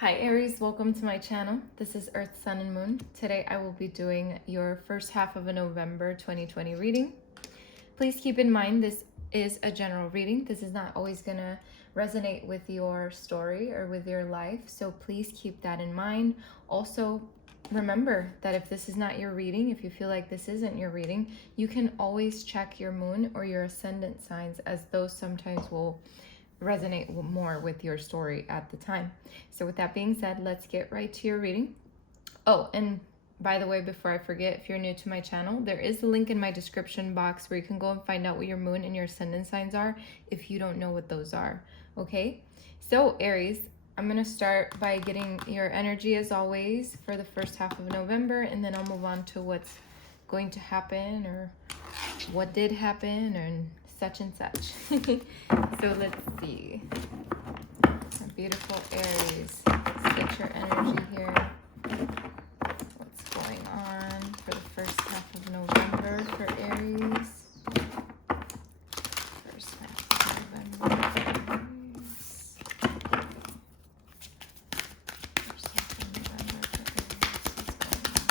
Hi Aries, welcome to my channel. This is Earth, Sun, and Moon. Today I will be doing your first half of a November 2020 reading. Please keep in mind this is a general reading. This is not always going to resonate with your story or with your life, so please keep that in mind. Also, remember that if this is not your reading, if you feel like this isn't your reading, you can always check your moon or your ascendant signs, as those sometimes will resonate more with your story at the time. So with that being said, let's get right to your reading. Oh, and by the way, before I forget, if you're new to my channel, there is a link in my description box where you can go and find out what your moon and your ascendant signs are if you don't know what those are. Okay, so Aries, I'm going to start by getting your energy as always for the first half of November, and then I'll move on to what's going to happen or what did happen and such and such. So let's see. A beautiful Aries. Let's get your energy here. What's going on for the first half of November for Aries? First half of November for Aries. First half of November for Aries. What's going on?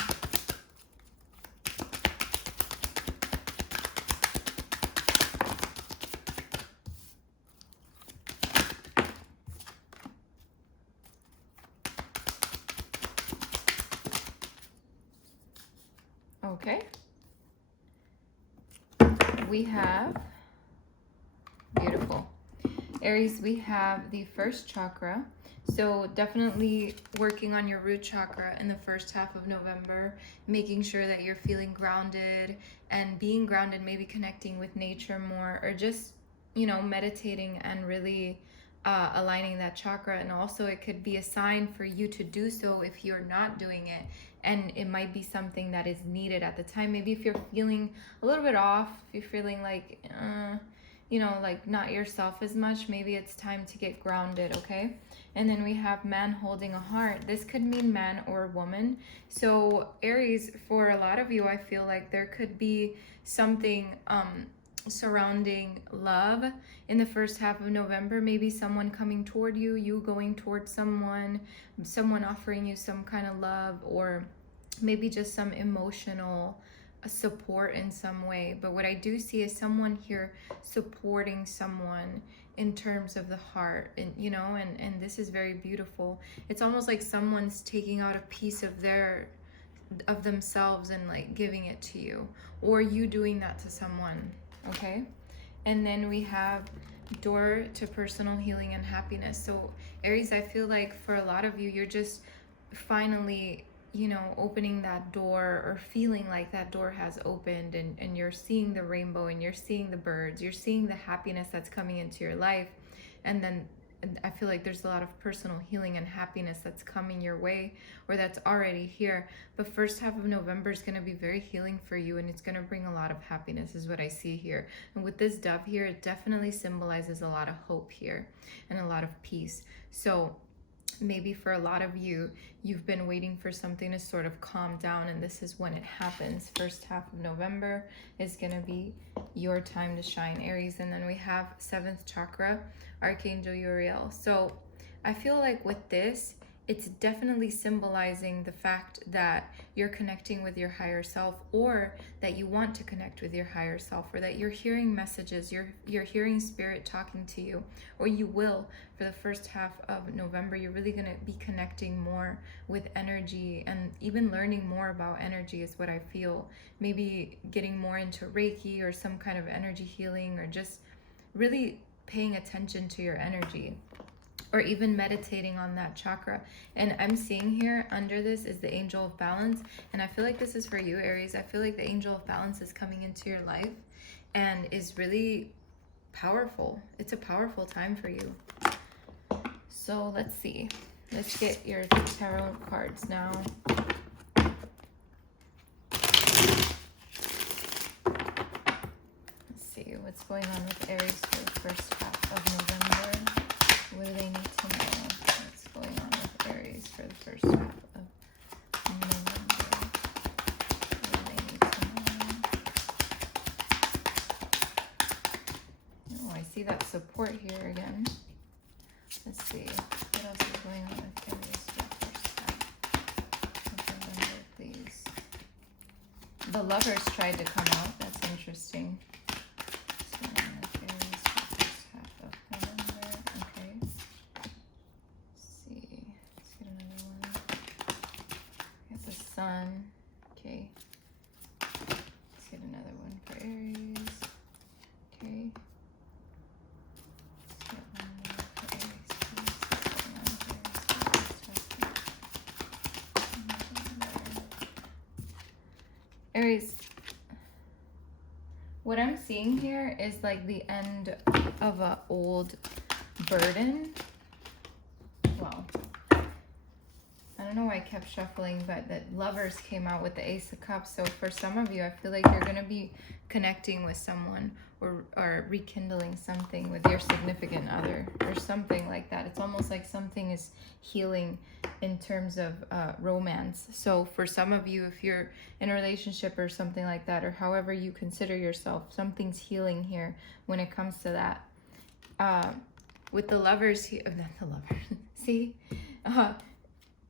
Okay, we have, beautiful. Aries, we have the first chakra. So definitely working on your root chakra in the first half of November, making sure that you're feeling grounded and being grounded, maybe connecting with nature more, or just, meditating and really aligning that chakra. And also it could be a sign for you to do so if you're not doing it, and it might be something that is needed at the time. Maybe if you're feeling a little bit off, if you're feeling like like not yourself as much, maybe it's time to get grounded. Okay, and then we have man holding a heart. This could mean man or woman. So Aries, for a lot of you, I feel like there could be something surrounding love in the first half of November. Maybe someone coming toward you, you going towards someone offering you some kind of love, or maybe just some emotional support in some way. But what I do see is someone here supporting someone in terms of the heart, and and this is very beautiful. It's almost like someone's taking out a piece of themselves and like giving it to you, or you doing that to someone. Okay, and then we have door to personal healing and happiness. So Aries, I feel like for a lot of you, you're just finally opening that door, or feeling like that door has opened, and you're seeing the rainbow, and you're seeing the birds, you're seeing the happiness that's coming into your life. And then I feel like there's a lot of personal healing and happiness that's coming your way, or that's already here. But first half of November is going to be very healing for you, and it's going to bring a lot of happiness, is what I see here. And with this dove here, it definitely symbolizes a lot of hope here and a lot of peace. So maybe for a lot of you, you've been waiting for something to sort of calm down, and this is when it happens. First half of November is going to be your time to shine, Aries. And then we have 7th chakra, Archangel Uriel. So I feel like with this, it's definitely symbolizing the fact that you're connecting with your higher self, or that you want to connect with your higher self, or that you're hearing messages, you're hearing spirit talking to you, or you will. For the first half of November, you're really going to be connecting more with energy, and even learning more about energy is what I feel. Maybe getting more into Reiki or some kind of energy healing, or just really paying attention to your energy, or even meditating on that chakra. And I'm seeing here under this is the Angel of Balance, and I feel like this is for you, Aries. I feel like the Angel of Balance is coming into your life and is really powerful. It's a powerful time for you. So let's see. Let's get your tarot cards now. Let's see what's going on with Aries for the first half of November. What do they need to know? What's going on with Aries for the first half of November? What do they need to know? Oh, I see that support here again. Let's see. What else is going on with Aries? The Lovers tried to come out. That's interesting. So, Aries for the first half of November. Okay. Let's see. Let's get another one. We got the Sun. Okay. Let's get another one for Aries. Okay. Let's get one more for Aries, please. What's going on with Aries? Aries, what I'm seeing here is like the end of an old burden. Well, I don't know why I kept shuffling, but the Lovers came out with the Ace of Cups. So for some of you, I feel like you're going to be connecting with someone or rekindling something with your significant other or something like that. It's almost like something is healing in terms of romance. So for some of you, if you're in a relationship or something like that, or however you consider yourself, something's healing here when it comes to that. With the Lovers here, not the Lovers, see?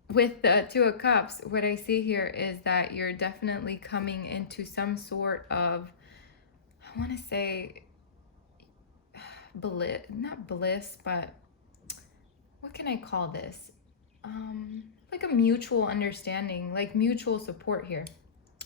With the Two of Cups, what I see here is that you're definitely coming into some sort of, I want to say, bliss, not bliss, but what can I call this? Like a mutual understanding, like mutual support here.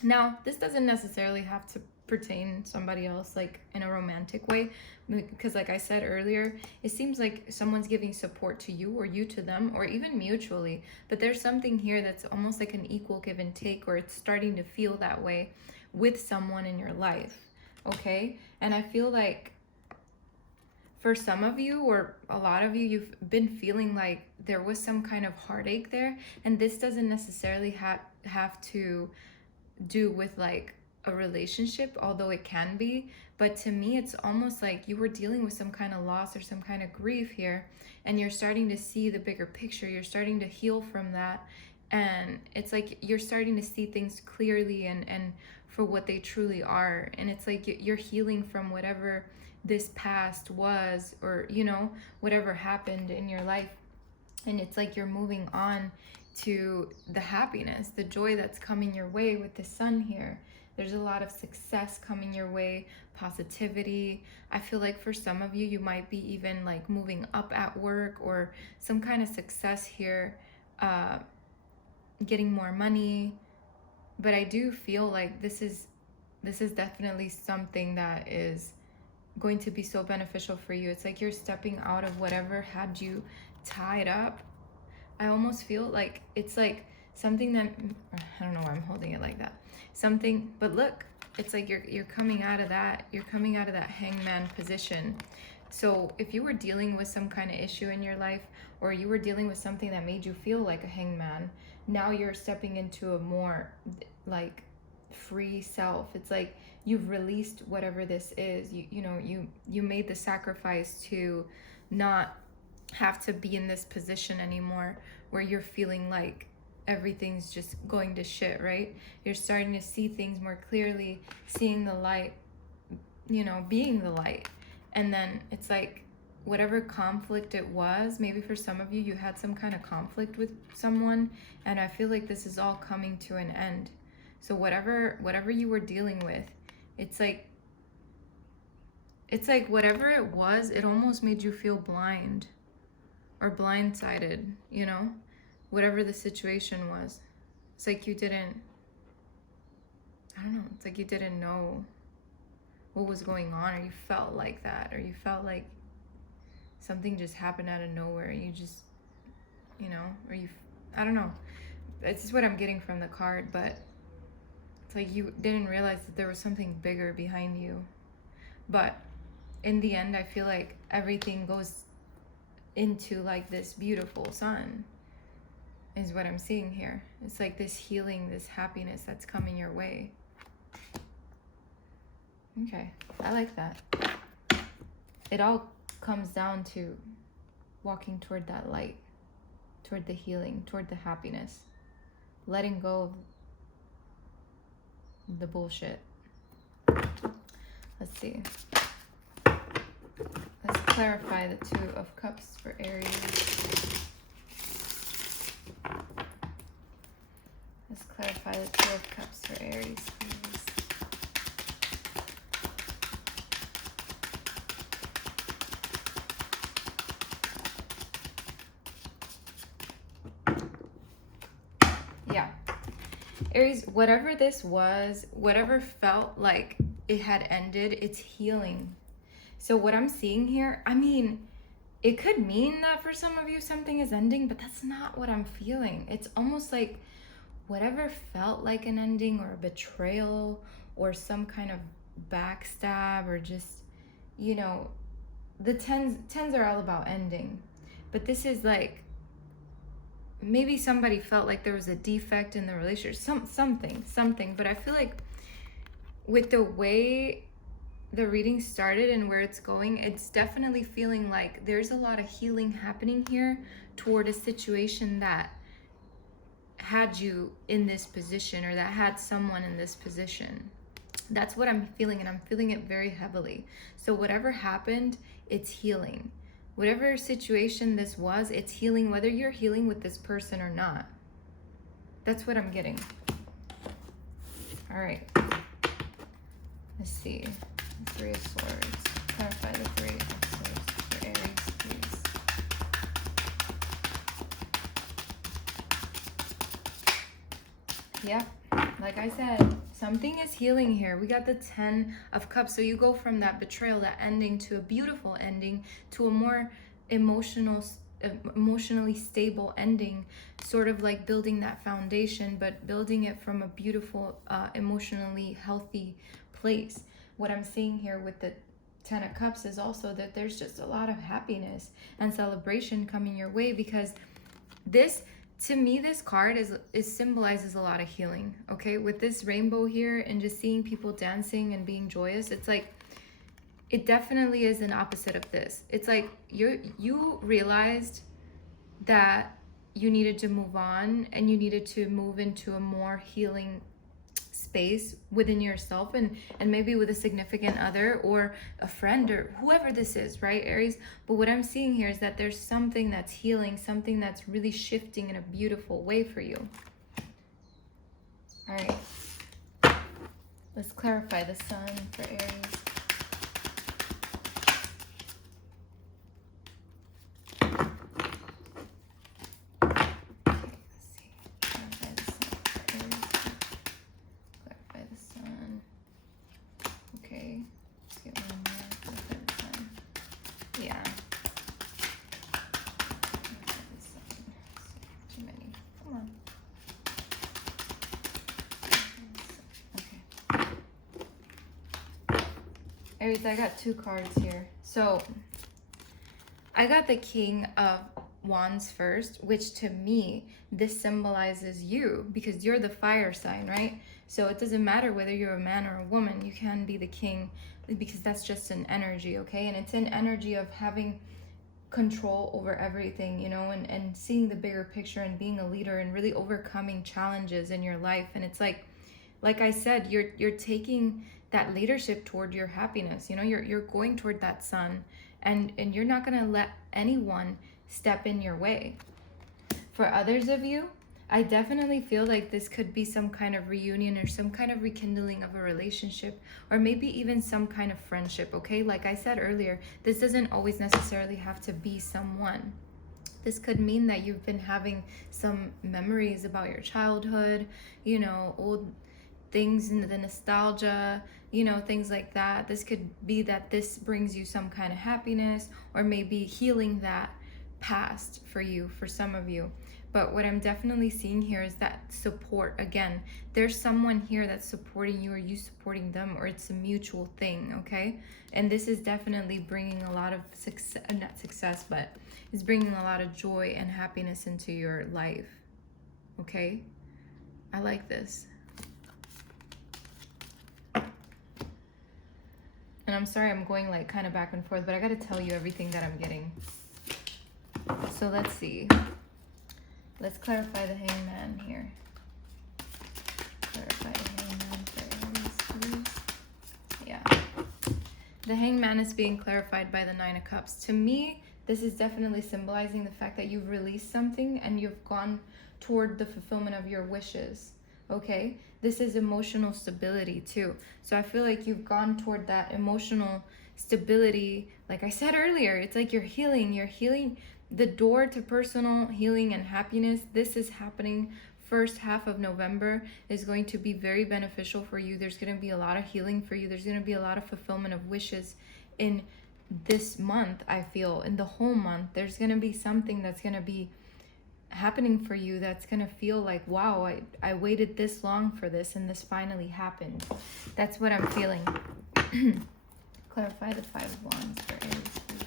Now, this doesn't necessarily have to pertain somebody else like in a romantic way, because like I said earlier, it seems like someone's giving support to you or you to them, or even mutually, but there's something here that's almost like an equal give and take, or it's starting to feel that way with someone in your life. Okay, and I feel like for some of you, or a lot of you, you've been feeling like there was some kind of heartache there, and this doesn't necessarily have to do with like a relationship, although it can be, but to me it's almost like you were dealing with some kind of loss or some kind of grief here, and you're starting to see the bigger picture, you're starting to heal from that, and it's like you're starting to see things clearly and for what they truly are, and it's like you're healing from whatever this past was, or you know, whatever happened in your life, and it's like you're moving on to the happiness, the joy that's coming your way with the Sun here. There's a lot of success coming your way, positivity. I feel like for some of you, you might be even like moving up at work, or some kind of success here, getting more money. But I do feel like this is definitely something that is going to be so beneficial for you. It's like you're stepping out of whatever had you tied up. I almost feel like it's like something that, I don't know why I'm holding it like that. Something, but look, it's like you're coming out of that. You're coming out of that hangman position. So if you were dealing with some kind of issue in your life, or you were dealing with something that made you feel like a hangman, now you're stepping into a more like free self. It's like you've released whatever this is. You made the sacrifice to not have to be in this position anymore where you're feeling like everything's just going to shit, right? You're starting to see things more clearly, seeing the light, being the light. And then it's like whatever conflict it was, maybe for some of you, you had some kind of conflict with someone, and I feel like this is all coming to an end. So whatever you were dealing with, it's like whatever it was, it almost made you feel blind or blindsided, whatever the situation was. It's like you didn't, I don't know, it's like you didn't know what was going on, or you felt like that, or you felt like something just happened out of nowhere, and you just, or you, I don't know. This is what I'm getting from the card, but it's like you didn't realize that there was something bigger behind you. But in the end, I feel like everything goes into like this beautiful sun is what I'm seeing here. It's like this healing, this happiness that's coming your way. Okay, I like that. It all comes down to walking toward that light, toward the healing, toward the happiness, letting go of the bullshit. Let's see. Let's clarify the Two of Cups for Aries. Let's clarify the Two of Cups for Aries, please. Aries, whatever this was, whatever felt like it had ended, it's healing. So what I'm seeing here, I mean, it could mean that for some of you something is ending, but that's not what I'm feeling. It's almost like whatever felt like an ending or a betrayal or some kind of backstab or just, you know, the tens are all about ending. But this is like, maybe somebody felt like there was a defect in the relationship, something. But I feel like with the way the reading started and where it's going, it's definitely feeling like there's a lot of healing happening here toward a situation that had you in this position or that had someone in this position. That's what I'm feeling, and I'm feeling it very heavily. So whatever happened, it's healing. Whatever situation this was, it's healing, whether you're healing with this person or not. That's what I'm getting. All right. Let's see. Three of Swords. Clarify the Three of Swords for Aries, please. Yep. Like I said, something is healing here. We got the 10 of Cups. So you go from that betrayal, that ending, to a beautiful ending, to a more emotionally stable ending, sort of like building that foundation, but building it from a beautiful, emotionally healthy place. What I'm seeing here with the 10 of Cups is also that there's just a lot of happiness and celebration coming your way, because this, to me, this card is symbolizes a lot of healing. Okay, with this rainbow here and just seeing people dancing and being joyous, it's like, it definitely is an opposite of this. It's like you realized that you needed to move on and you needed to move into a more healing space within yourself, and maybe with a significant other or a friend or whoever this is, right, Aries? But what I'm seeing here is that there's something that's healing, something that's really shifting in a beautiful way for you. All right, let's clarify the Sun for Aries. Aries, I got two cards here. So I got the King of Wands first, which to me, this symbolizes you because you're the fire sign, right? So it doesn't matter whether you're a man or a woman, you can be the king because that's just an energy, okay? And it's an energy of having control over everything, you know, and seeing the bigger picture and being a leader and really overcoming challenges in your life. And it's like I said, you're taking that leadership toward your happiness. You know, you're going toward that sun, and you're not going to let anyone step in your way. For others of you, I definitely feel like this could be some kind of reunion or some kind of rekindling of a relationship, or maybe even some kind of friendship, okay? Like I said earlier, this doesn't always necessarily have to be someone. This could mean that you've been having some memories about your childhood, you know, old things in the nostalgia, you know, things like that. This could be that this brings you some kind of happiness, or maybe healing that past for you, for some of you. But what I'm definitely seeing here is that support. Again, there's someone here that's supporting you, or you supporting them, or it's a mutual thing, okay? And this is definitely bringing a lot of success, not success, but it's bringing a lot of joy and happiness into your life, okay? I like this. And I'm sorry I'm going like kind of back and forth, but I got to tell you everything that I'm getting. So let's see. Let's clarify the Hangman here. Clarify the Hangman for Aries, please. Yeah. The Hangman is being clarified by the Nine of Cups. To me, this is definitely symbolizing the fact that you've released something and you've gone toward the fulfillment of your wishes. Okay, this is emotional stability too. So I feel like you've gone toward that emotional stability. Like I said earlier, it's like you're healing the door to personal healing and happiness. This is happening first half of November is going to be very beneficial for you. There's going to be a lot of healing for you. There's going to be a lot of fulfillment of wishes in this month. I feel in the whole month there's going to be something that's going to be happening for you that's going to feel like, wow, I waited this long for this and this finally happened. That's what I'm feeling. Clarify the Five of Wands for Aries, please.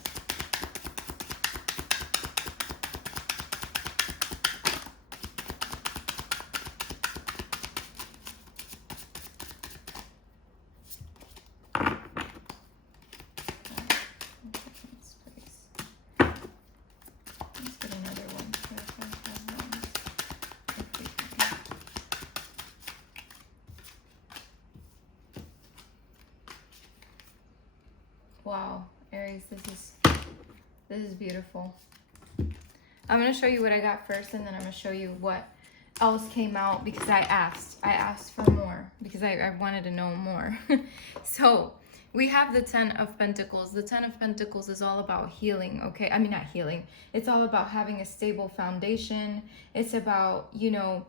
Wow, Aries, this is beautiful. I'm going to show you what I got first, and then I'm going to show you what else came out, because I asked for more, because I wanted to know more. So we have the Ten of Pentacles. The Ten of Pentacles is all about healing, okay? I mean, not healing. It's all about having a stable foundation. It's about, you know,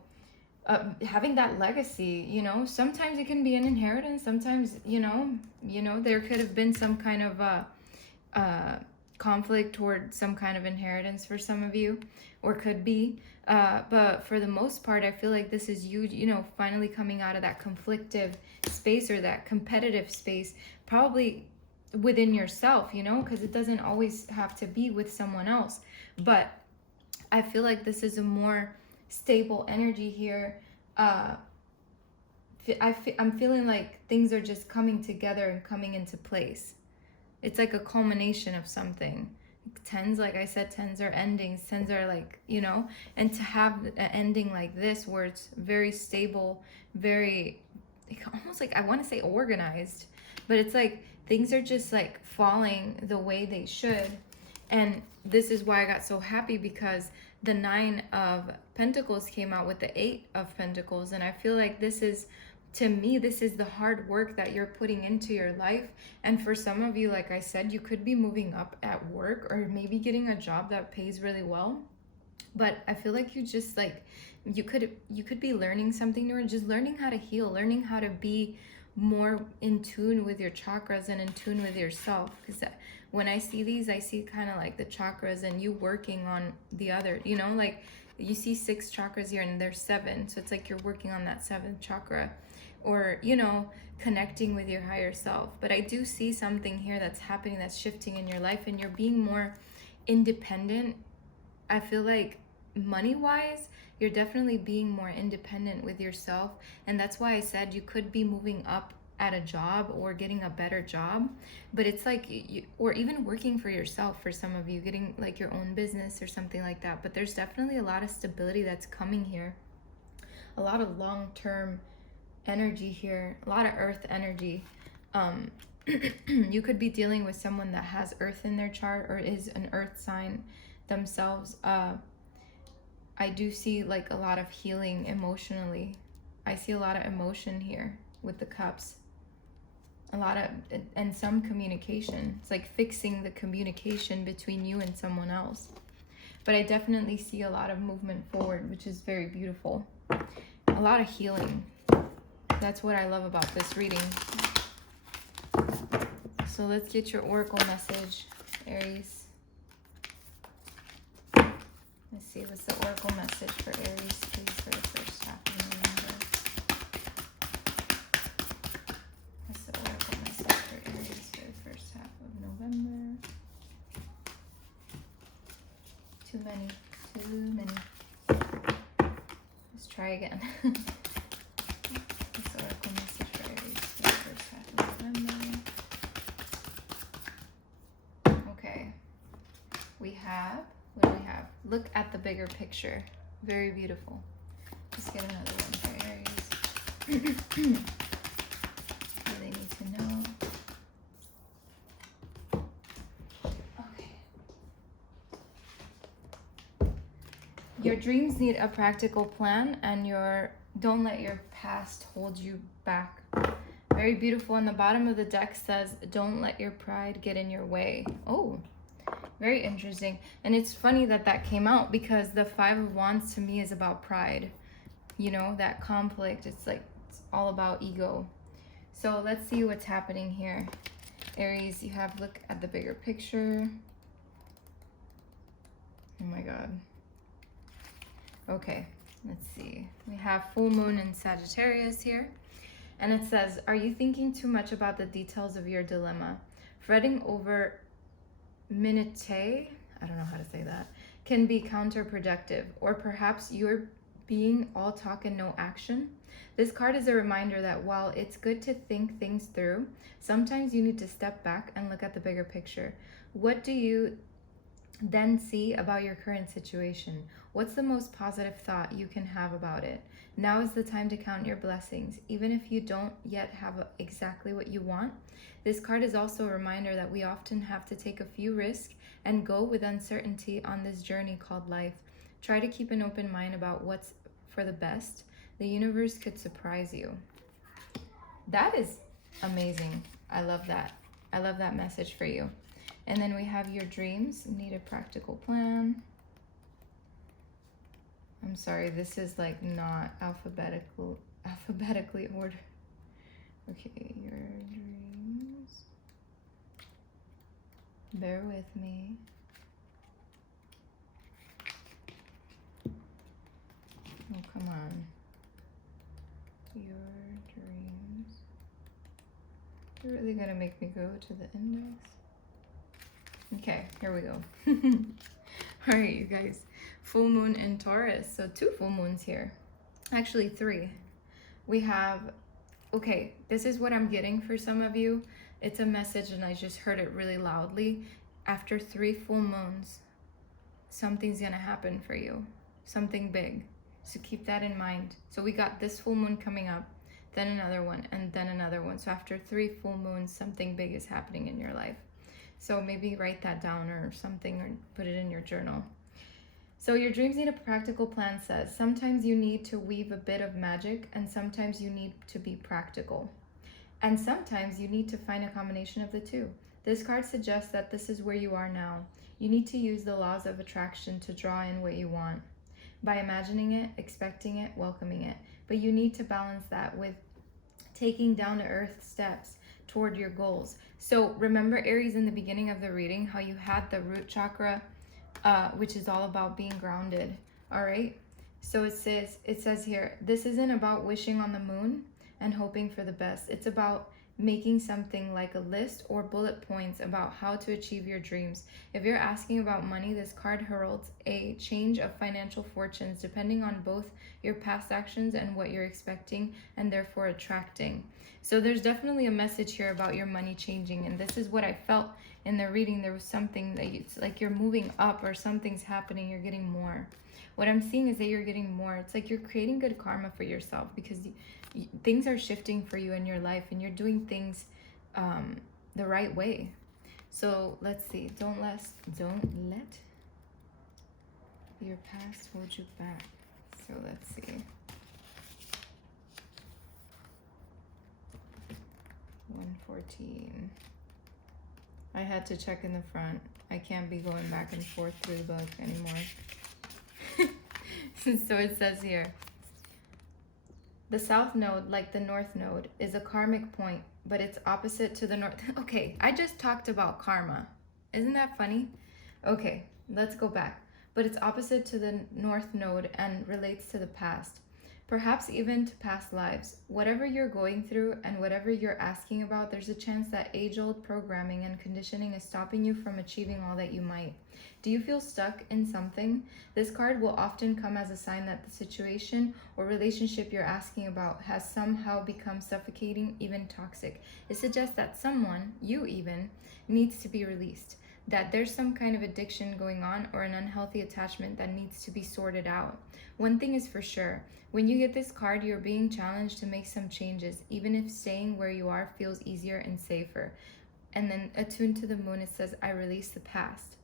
having that legacy, you know. Sometimes it can be an inheritance. Sometimes, you know, there could have been some kind of conflict toward some kind of inheritance for some of you, or could be. But for the most part, I feel like this is you, you know, finally coming out of that conflictive space or that competitive space, probably within yourself, you know, because it doesn't always have to be with someone else. But I feel like this is a more stable energy here. I'm feeling like things are just coming together and coming into place. It's like a culmination of something. Tens, like I said, tens are endings. Tens are like, you know, and to have an ending like this where it's very stable, very, almost like, I want to say organized, but it's like things are just like falling the way they should. And this is why I got so happy, because the Nine of Pentacles came out with the Eight of Pentacles. And I feel like this is, to me, this is the hard work that you're putting into your life. And for some of you, like I said, you could be moving up at work, or maybe getting a job that pays really well. But I feel like you just like, you could be learning something new, or just learning how to heal, learning how to be more in tune with your chakras and in tune with yourself. Because when I see these, I see kind of like the chakras and you working on the other, you know, like you see 6 chakras here and there's 7. So it's like you're working on that 7th chakra, or, you know, connecting with your higher self. But I do see something here that's happening, that's shifting in your life, and you're being more independent. I feel like money-wise, you're definitely being more independent with yourself. And that's why I said you could be moving up at a job or getting a better job. But it's like, or even working for yourself for some of you, getting like your own business or something like that. But there's definitely a lot of stability that's coming here. A lot of long-term energy here, a lot of earth energy. You could be dealing with someone that has earth in their chart or is an earth sign themselves. I do see like a lot of healing emotionally. I see a lot of emotion here with the cups. A lot of, and some communication. It's like fixing the communication between you and someone else. But I definitely see a lot of movement forward, which is very beautiful. A lot of healing. That's what I love about this reading. So let's get your oracle message, Aries. Let's see, what's the oracle message for Aries, please, for the first half of November? What's the oracle message for Aries for the first half of November? Too many. Let's try again. What's the oracle message for Aries for the first half of November? Okay. What do we have? Look at the bigger picture. Very beautiful. Let's get another one for Aries. What do they need to know? Okay. Your dreams need a practical plan, and don't let your past hold you back. Very beautiful. On the bottom of the deck says, don't let your pride get in your way. Oh, very interesting. And it's funny that that came out, because the Five of Wands to me is about pride. you know, that conflict. It's like it's all about ego. So let's see what's happening here. Aries, you have, look at the bigger picture. Oh my God. Okay, let's see. We have full moon in Sagittarius here. And it says, are you thinking too much about the details of your dilemma? Fretting over minute, I don't know how to say that, can be counterproductive. Or perhaps you're being all talk and no action. This card is a reminder that while it's good to think things through, sometimes you need to step back and look at the bigger picture. What do you then see about your current situation? What's the most positive thought you can have about it? Now is the time to count your blessings, even if you don't yet have exactly what you want. This card is also a reminder that we often have to take a few risks and go with uncertainty on this journey called life. Try to keep an open mind about what's for the best. The universe could surprise you. That is amazing. I love that. I love that message for you. And then we have your dreams. Need a practical plan. I'm sorry, this is like not alphabetically ordered. Okay, your dreams. Bear with me. Oh, come on. Your dreams. You're really gonna make me go to the index? Okay, here we go. All right, you guys. Full moon in Taurus. So 2 full moons here. Actually 3. We have, okay, this is what I'm getting for some of you. It's a message and I just heard it really loudly. After 3 full moons, something's gonna happen for you. Something big. So keep that in mind. So we got this full moon coming up, then another one, and then another one. So after 3 full moons, something big is happening in your life. So maybe write that down or something, or put it in your journal. So your dreams need a practical plan says, sometimes you need to weave a bit of magic and sometimes you need to be practical. And sometimes you need to find a combination of the two. This card suggests that this is where you are now. You need to use the laws of attraction to draw in what you want. By imagining it, expecting it, welcoming it. But you need to balance that with taking down to earth steps toward your goals. So remember, Aries, in the beginning of the reading, how you had the root chakra, which is all about being grounded. All right. So it says here, this isn't about wishing on the moon and hoping for the best. It's about making something like a list or bullet points about how to achieve your dreams. If you're asking about money, this card heralds a change of financial fortunes depending on both your past actions and what you're expecting and therefore attracting. So there's definitely a message here about your money changing, and this is what I felt in the reading. There was something that it's like you're moving up or something's happening, you're getting more. What I'm seeing is that you're getting more. It's like you're creating good karma for yourself because things are shifting for you in your life and you're doing things the right way. So let's see. Don't let your past hold you back. So let's see. 114. I had to check in the front. I can't be going back and forth through the book anymore. So it says here, the south node, like the north node, is a karmic point, but it's opposite to the north. Okay, I just talked about karma. Isn't that funny? Okay, let's go back. But it's opposite to the north node and relates to the past, perhaps even to past lives. Whatever you're going through and whatever you're asking about, there's a chance that age-old programming and conditioning is stopping you from achieving all that you might. Do you feel stuck in something? This card will often come as a sign that the situation or relationship you're asking about has somehow become suffocating, even toxic. It suggests that someone, you even, needs to be released, that there's some kind of addiction going on or an unhealthy attachment that needs to be sorted out. One thing is for sure, when you get this card, you're being challenged to make some changes, even if staying where you are feels easier and safer. And then attuned to the moon, it says, I release the past.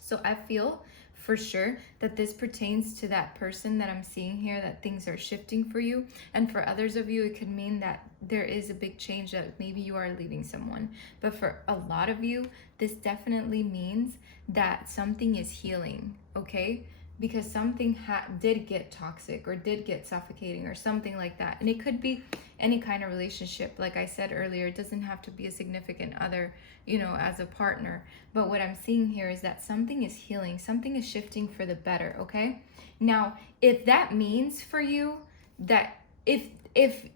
So I feel for sure that this pertains to that person that I'm seeing here, that things are shifting for you. And for others of you, it could mean that there is a big change, that maybe you are leaving someone. But for a lot of you, this definitely means that something is healing, okay? because something did get toxic or did get suffocating or something like that. And it could be any kind of relationship. Like I said earlier, it doesn't have to be a significant other, you know, as a partner. But what I'm seeing here is that something is healing, something is shifting for the better, okay? Now, if that means for you that if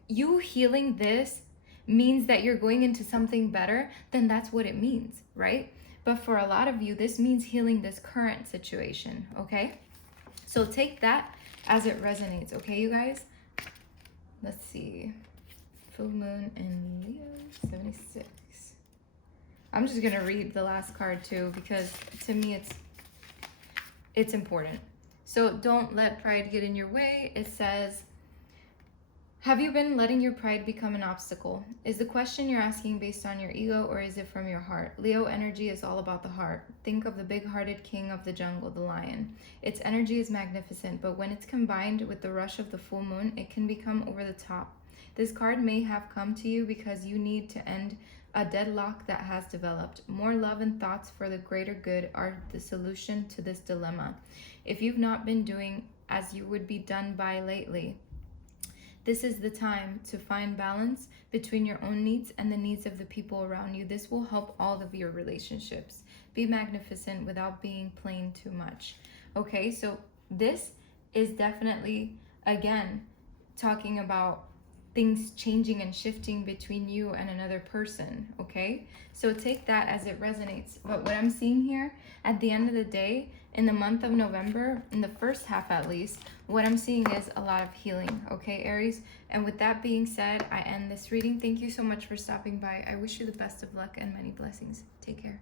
you healing this means that you're going into something better, then that's what it means, right? But for a lot of you, this means healing this current situation, okay? So take that as it resonates, okay, you guys? Let's see. Full moon in Leo, 76. I'm just going to read the last card too, because to me it's important. So don't let pride get in your way. It says, have you been letting your pride become an obstacle? Is the question you're asking based on your ego, or is it from your heart? Leo energy is all about the heart. Think of the big-hearted king of the jungle, the lion. Its energy is magnificent, but when it's combined with the rush of the full moon, it can become over the top. This card may have come to you because you need to end a deadlock that has developed. More love and thoughts for the greater good are the solution to this dilemma. If you've not been doing as you would be done by lately, this is the time to find balance between your own needs and the needs of the people around you. This will help all of your relationships. Be magnificent without being plain too much. Okay, so this is definitely, again, talking about things changing and shifting between you and another person, okay? So take that as it resonates. But what I'm seeing here, at the end of the day, in the month of November, in the first half at least, what I'm seeing is a lot of healing, okay, Aries? And with that being said, I end this reading. Thank you so much for stopping by. I wish you the best of luck and many blessings. Take care.